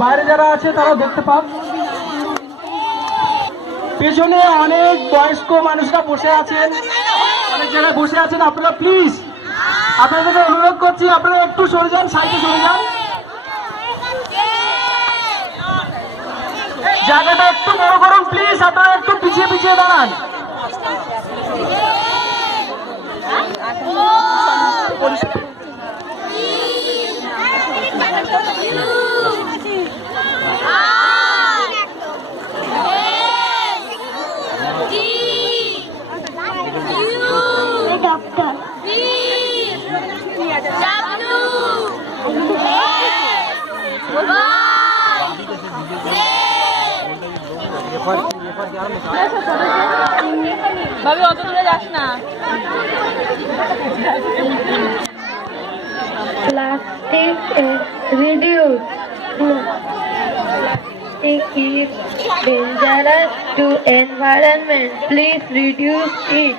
বাইরে যারা আছে তারাও দেখতে পান। পেছনে অনেক বয়স্ক মানুষরা বসে আছেন, অনেক জায়গায় বসে আছেন। আপনারা প্লিজ, আপনাদেরকে অনুরোধ করছি, আপনারা একটু সরে যান, সাইডে সরে যান, জায়গাটা একটু বড় করুন প্লিজ। আপনারা একটু পিছিয়ে পিছিয়ে দাঁড়ান। ভাবি অত দূরে যাস না। Plastic is reduced. Plastic is dangerous to environment. Please reduce it.